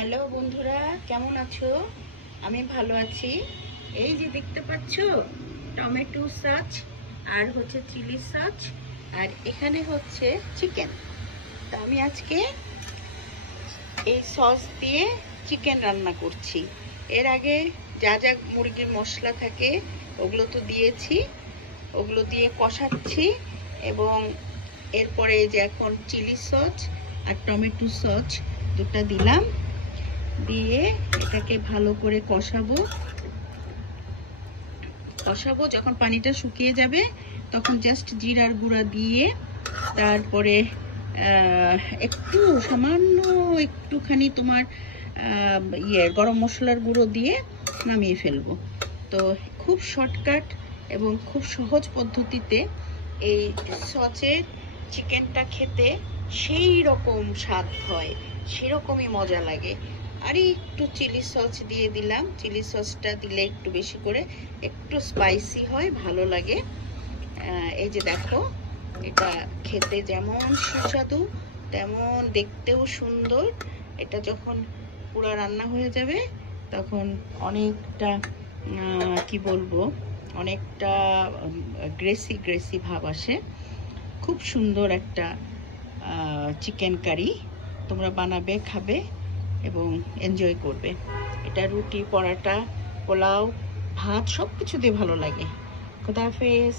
Hello বন্ধুরা, কেমন আছো? আমি ভালো আছি। এই যে দেখতে পাচ্ছ, টমেটো সস আর হচ্ছে চিলি সস, আর এখানে হচ্ছে চিকেন। তো আমি আজকে এই সস দিয়ে চিকেন রান্না করছি। এর আগে যা যা মুরগির মশলা থাকে ওগুলো তো দিয়েছি, ওগুলো দিয়ে কষাচ্ছি। এবং এরপরে যে এখন চিলি সস আর টমেটো সস দুটা দিলাম, দিয়ে এটাকে ভালো করে কষাবো। যখন পানিটা শুকিয়ে যাবে তখন জাস্ট জিরার গুঁড়া দিয়ে তারপরে একটু সামান্য একটুখানি তোমার গরম মশলার গুঁড়ো দিয়ে নামিয়ে ফেলবো। তো খুব শর্টকাট এবং খুব সহজ পদ্ধতিতে এই সসের চিকেনটা খেতে সেই রকম স্বাদ হয়, সেরকমই মজা লাগে। আর একটু চিলি সস দিয়ে দিলাম, চিলি সসটা দিলে একটু বেশি করে, একটু স্পাইসি হয়, ভালো লাগে। এই যে দেখো, এটা খেতে যেমন সুস্বাদু তেমন দেখতেও সুন্দর। এটা যখন পুরো রান্না হয়ে যাবে তখন অনেকটা কি বলবো, অনেকটা গ্রেসি গ্রেসি ভাব আসে। খুব সুন্দর একটা চিকেন কারি। তোমরা বানাবে, খাবে এবং এনজয় করবে। এটা রুটি, পরাটা, পোলাও, ভাত সব কিছু দিয়ে ভালো লাগে। খোদা হাফেজ।